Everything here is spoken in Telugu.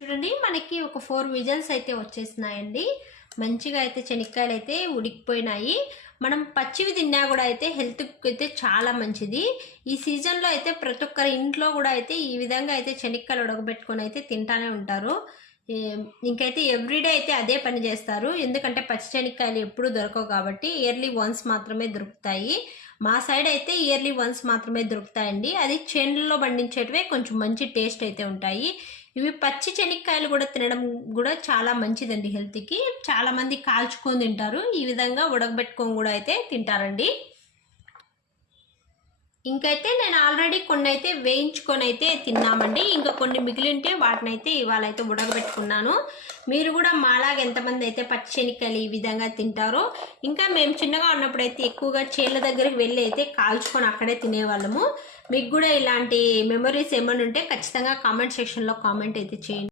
చూడండి మనకి ఒక 4 విజిల్స్ అయితే వచ్చేసినాయండి. మంచిగా అయితే శనక్కాయలు అయితే ఉడికిపోయినాయి. మనం పచ్చివి తిన్నా కూడా అయితే హెల్త్కి అయితే చాలా మంచిది. ఈ సీజన్లో అయితే ప్రతి ఒక్కరి ఇంట్లో కూడా అయితే ఈ విధంగా అయితే శనక్కాయలు ఉడకబెట్టుకొని అయితే తింటానే ఉంటారు. ఇంకైతే ఎవ్రీడే అయితే అదే పని చేస్తారు. ఎందుకంటే పచ్చి శనక్కాయలు ఎప్పుడు దొరకవు కాబట్టి ఇయర్లీ వన్స్ మాత్రమే దొరుకుతాయి. మా సైడ్ అయితే ఇయర్లీ వన్స్ మాత్రమే దొరుకుతాయండి. అది చేనులలో పండించేటివే కొంచెం మంచి టేస్ట్ అయితే ఉంటాయి. ఇవి పచ్చి శనక్కాయలు కూడా తినడం కూడా చాలా మంచిదండి హెల్త్కి. చాలామంది కాల్చుకొని తింటారు. ఈ విధంగా ఉడకబెట్టుకొని కూడా అయితే తింటారండి. ఇంకైతే నేను ఆల్రెడీ కొన్ని అయితే వేయించుకొని అయితే తిన్నామండి. ఇంకా కొన్ని మిగిలింటే వాటిని అయితే ఇవాళ అయితే ఉడకబెట్టుకున్నాను. మీరు కూడా మాలాగా ఎంతమంది అయితే పచ్చి శనక్కాయలు ఈ విధంగా తింటారో. ఇంకా మేము చిన్నగా ఉన్నప్పుడైతే ఎక్కువగా చేళ్ళ దగ్గరికి వెళ్ళి అయితే కాల్చుకొని అక్కడే తినేవాళ్ళము. మీకు కూడా ఇలాంటి మెమరీస్ ఏమైనా ఉంటే ఖచ్చితంగా కామెంట్ సెక్షన్లో కామెంట్ అయితే చేయండి.